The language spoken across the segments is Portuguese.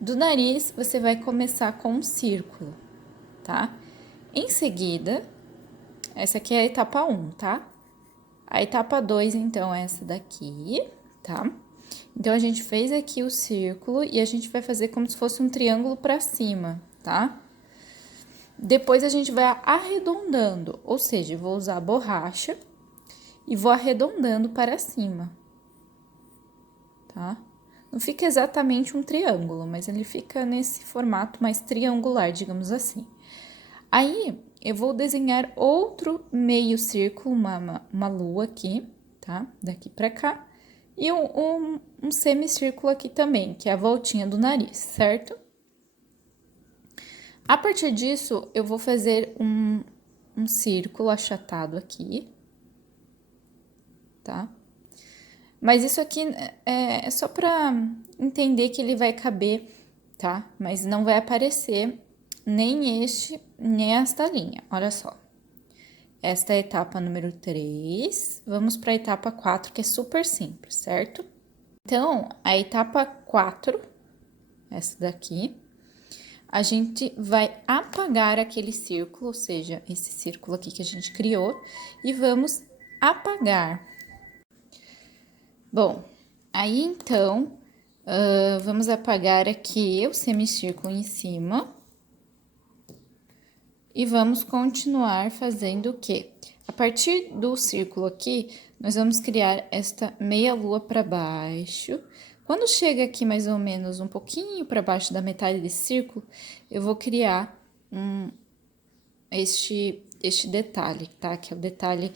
Do nariz, você vai começar com um círculo, tá? Em seguida, essa aqui é a etapa 1, tá? A etapa 2, então, é essa daqui, tá? Então, a gente fez aqui o círculo e a gente vai fazer como se fosse um triângulo pra cima, tá? Depois, a gente vai arredondando, ou seja, eu vou usar a borracha e vou arredondando para cima, tá? Não fica exatamente um triângulo, mas ele fica nesse formato mais triangular, digamos assim. Aí, eu vou desenhar outro meio círculo, uma lua aqui, tá? Daqui pra cá. E um semicírculo aqui também, que é a voltinha do nariz, certo? A partir disso, eu vou fazer um círculo achatado aqui, tá? Mas isso aqui é só pra entender que ele vai caber, tá? Mas não vai aparecer nem este, nem esta linha, olha só. Esta é a etapa número 3, vamos para a etapa 4, que é super simples, certo? Então, a etapa 4, essa daqui, a gente vai apagar aquele círculo, ou seja, esse círculo aqui que a gente criou, e vamos apagar. Bom, aí então, vamos apagar aqui o semicírculo em cima. E vamos continuar fazendo o quê? A partir do círculo aqui, nós vamos criar esta meia lua para baixo. Quando chega aqui mais ou menos um pouquinho para baixo da metade desse círculo, eu vou criar este detalhe, tá? Que é o detalhe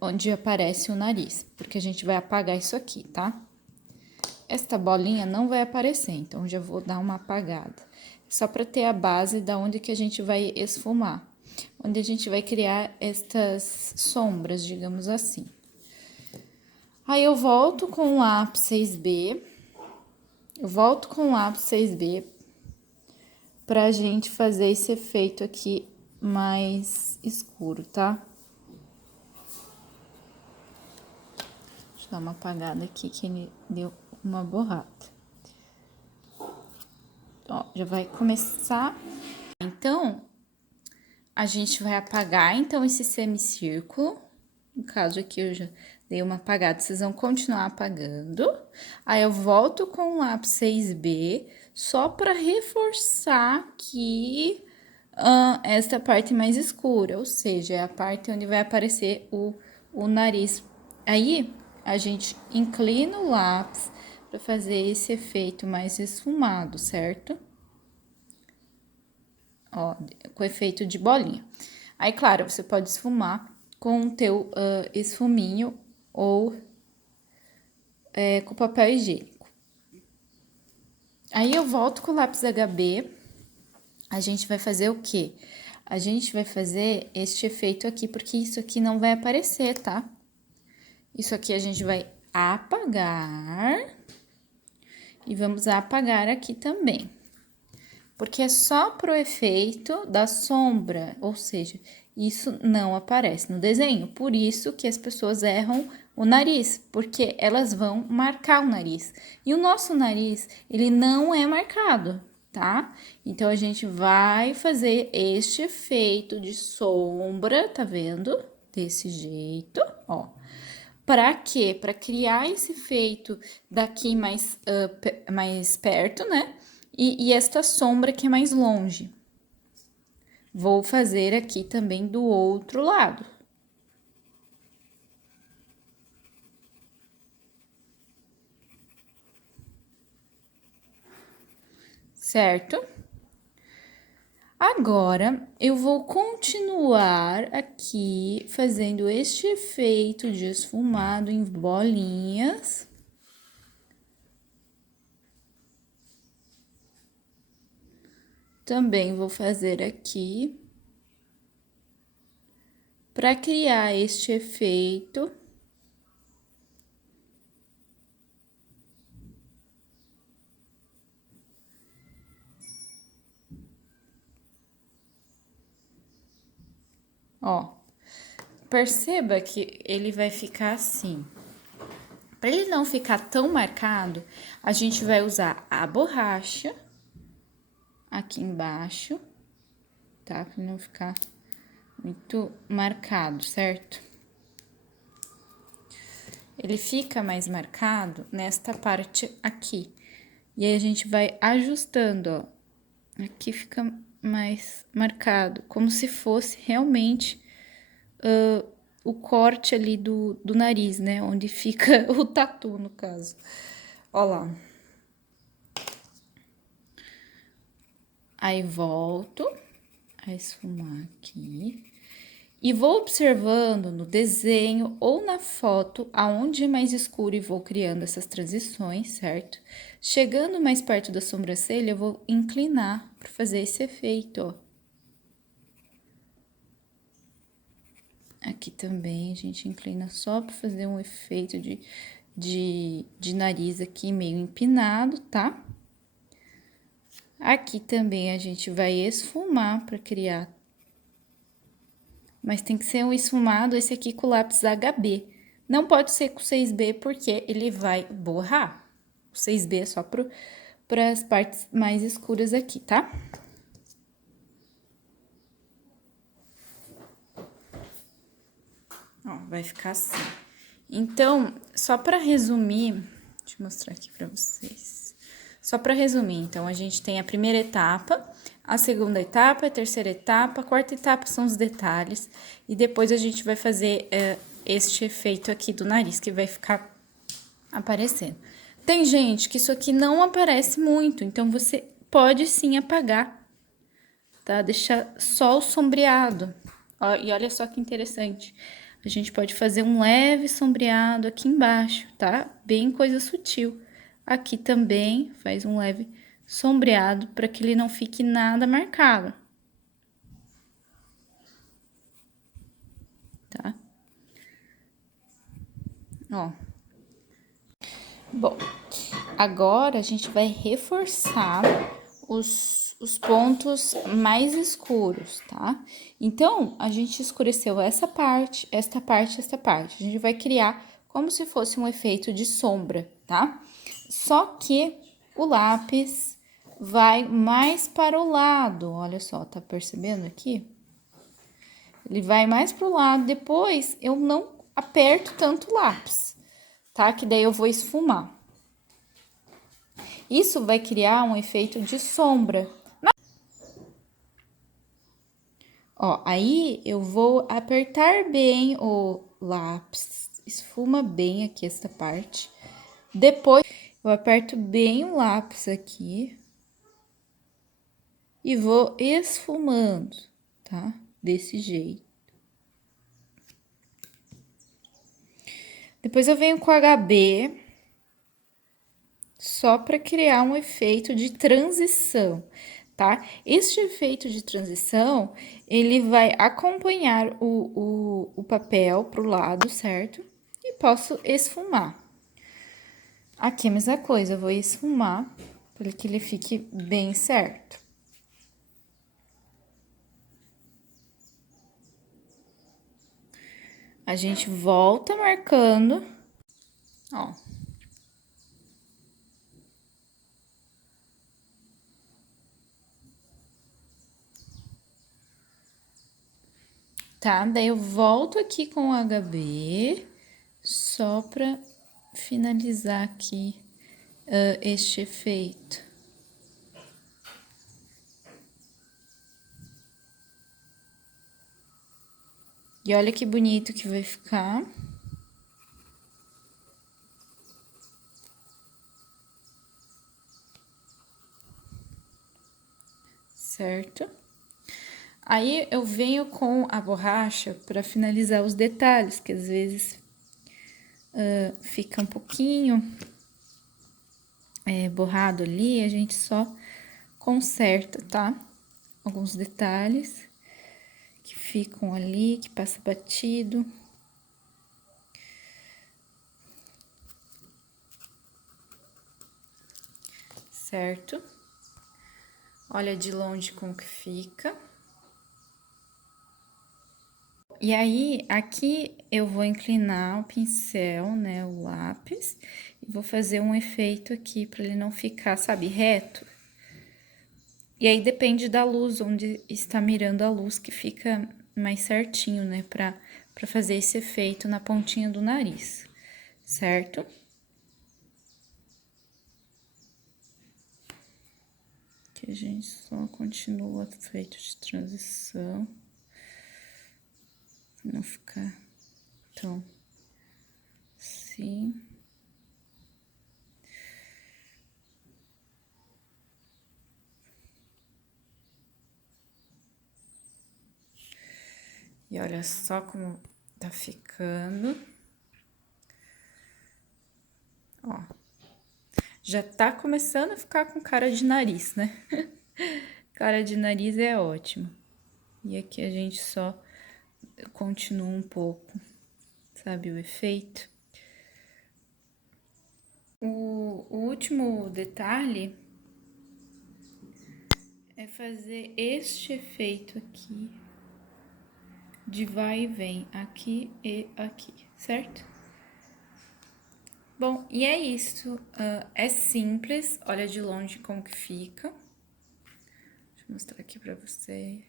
onde aparece o nariz, porque a gente vai apagar isso aqui, tá? Esta bolinha não vai aparecer, então já vou dar uma apagada. Só para ter a base da onde que a gente vai esfumar, onde a gente vai criar estas sombras, digamos assim. Aí eu volto com o lápis 6B, pra gente fazer esse efeito aqui mais escuro, tá? Deixa eu dar uma apagada aqui que ele deu uma borrada. Ó, já vai começar. Então, a gente vai apagar, então, esse semicírculo. No caso aqui, eu já dei uma apagada, vocês vão continuar apagando. Aí, eu volto com o lápis 6B, só para reforçar aqui esta parte mais escura, ou seja, é a parte onde vai aparecer o nariz. Aí, a gente inclina o lápis para fazer esse efeito mais esfumado, certo? Ó, com efeito de bolinha. Aí, claro, você pode esfumar com o teu esfuminho ou com papel higiênico. Aí, eu volto com o lápis HB. A gente vai fazer o quê? A gente vai fazer este efeito aqui, porque isso aqui não vai aparecer, tá? Isso aqui a gente vai apagar. E vamos apagar aqui também. Porque é só pro efeito da sombra, ou seja, isso não aparece no desenho. Por isso que as pessoas erram o nariz, porque elas vão marcar o nariz. E o nosso nariz, ele não é marcado, tá? Então, a gente vai fazer este efeito de sombra, tá vendo? Desse jeito, ó. Para quê? Para criar esse efeito daqui mais perto, né? E esta sombra que é mais longe. Vou fazer aqui também do outro lado. Certo? Agora, eu vou continuar aqui fazendo este efeito de esfumado em bolinhas. Também vou fazer aqui para criar este efeito. Ó, perceba que ele vai ficar assim. Para ele não ficar tão marcado, a gente vai usar a borracha aqui embaixo, tá? Pra não ficar muito marcado, certo? Ele fica mais marcado nesta parte aqui. E aí, a gente vai ajustando, ó. Aqui fica mais marcado, como se fosse realmente o corte ali do nariz, né? Onde fica o tatu, no caso. Ó lá. Aí, volto a esfumar aqui. E vou observando no desenho ou na foto aonde é mais escuro e vou criando essas transições, certo? Chegando mais perto da sobrancelha, eu vou inclinar para fazer esse efeito, ó. Aqui também a gente inclina só para fazer um efeito de nariz aqui meio empinado, tá? Aqui também a gente vai esfumar para criar. Mas tem que ser um esfumado, esse aqui com lápis HB. Não pode ser com 6B, porque ele vai borrar. O 6B é só para as partes mais escuras aqui, tá? Ó, vai ficar assim. Então, só para resumir, deixa eu mostrar aqui para vocês. Só para resumir, então, a gente tem a primeira etapa, a segunda etapa, a terceira etapa, a quarta etapa são os detalhes, e depois a gente vai fazer este efeito aqui do nariz, que vai ficar aparecendo. Tem gente que isso aqui não aparece muito, então você pode sim apagar, tá? Deixar só o sombreado. Ó, e olha só que interessante. A gente pode fazer um leve sombreado aqui embaixo, tá? Bem coisa sutil. Aqui também faz um leve sombreado para que ele não fique nada marcado. Tá? Ó. Bom, agora a gente vai reforçar os pontos mais escuros, tá? Então, a gente escureceu essa parte, esta parte, esta parte. A gente vai criar como se fosse um efeito de sombra, tá? Só que o lápis vai mais para o lado, olha só, tá percebendo aqui? Ele vai mais pro lado, depois eu não aperto tanto o lápis, tá? Que daí eu vou esfumar. Isso vai criar um efeito de sombra. Ó, aí eu vou apertar bem o lápis, esfuma bem aqui esta parte. Depois, eu aperto bem o lápis aqui e vou esfumando, tá? Desse jeito. Depois eu venho com HB, só para criar um efeito de transição, tá? Este efeito de transição, ele vai acompanhar o papel pro lado, certo? E posso esfumar. Aqui a mesma coisa, eu vou esfumar para que ele fique bem certo. A gente volta marcando, ó. Tá? Daí eu volto aqui com o HB, só pra finalizar aqui este efeito. E olha que bonito que vai ficar. Certo? Aí, eu venho com a borracha para finalizar os detalhes, que às vezes fica um pouquinho borrado ali, a gente só conserta, tá? Alguns detalhes que ficam ali, que passa batido. Certo? Olha de longe como que fica. E aí, aqui eu vou inclinar o pincel, né, o lápis, e vou fazer um efeito aqui para ele não ficar, sabe, reto. E aí depende da luz, onde está mirando a luz, que fica mais certinho, né? Pra fazer esse efeito na pontinha do nariz, certo? Que a gente só continua o efeito de transição. Não ficar tão assim. E olha só como tá ficando. Ó. Já tá começando a ficar com cara de nariz, né? Cara de nariz é ótimo. E aqui a gente só continua um pouco, sabe, o efeito. O último detalhe é fazer este efeito aqui de vai e vem, aqui e aqui, certo? Bom, e é isso. É simples, olha de longe como que fica. Deixa eu mostrar aqui pra você.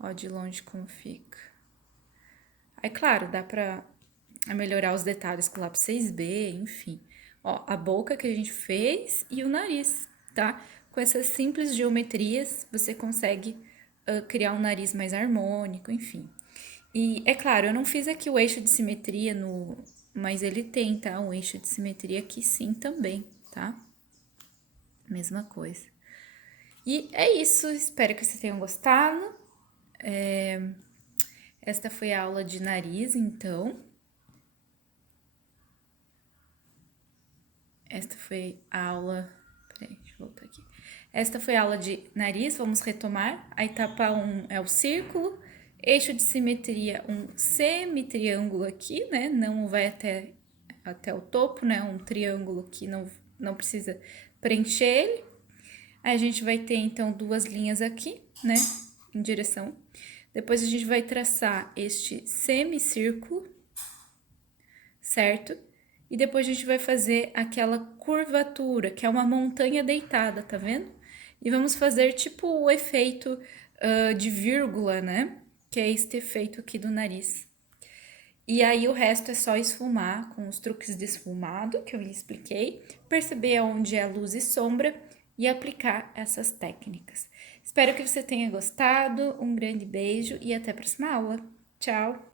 Ó, de longe como fica. Aí, claro, dá pra melhorar os detalhes com lápis 6B, enfim. Ó, a boca que a gente fez e o nariz, tá? Com essas simples geometrias, você consegue criar um nariz mais harmônico, enfim. E, é claro, eu não fiz aqui o eixo de simetria no... Mas ele tem, tá? Um eixo de simetria aqui sim também, tá? Mesma coisa. E é isso, espero que vocês tenham gostado. Esta foi a aula de nariz, então. Esta foi a aula... Peraí, deixa eu voltar aqui. Esta foi a aula de nariz, vamos retomar. A etapa 1 é o círculo, eixo de simetria, um semitriângulo aqui, né? Não vai até o topo, né? Um triângulo que não precisa preencher ele. Aí a gente vai ter, então, duas linhas aqui, né? Em direção. Depois a gente vai traçar este semicírculo, certo? E depois a gente vai fazer aquela curvatura, que é uma montanha deitada, tá vendo? E vamos fazer tipo o efeito de vírgula, né? Que é este efeito aqui do nariz. E aí o resto é só esfumar com os truques de esfumado que eu lhe expliquei, perceber onde é luz e sombra e aplicar essas técnicas. Espero que você tenha gostado, um grande beijo e até a próxima aula. Tchau!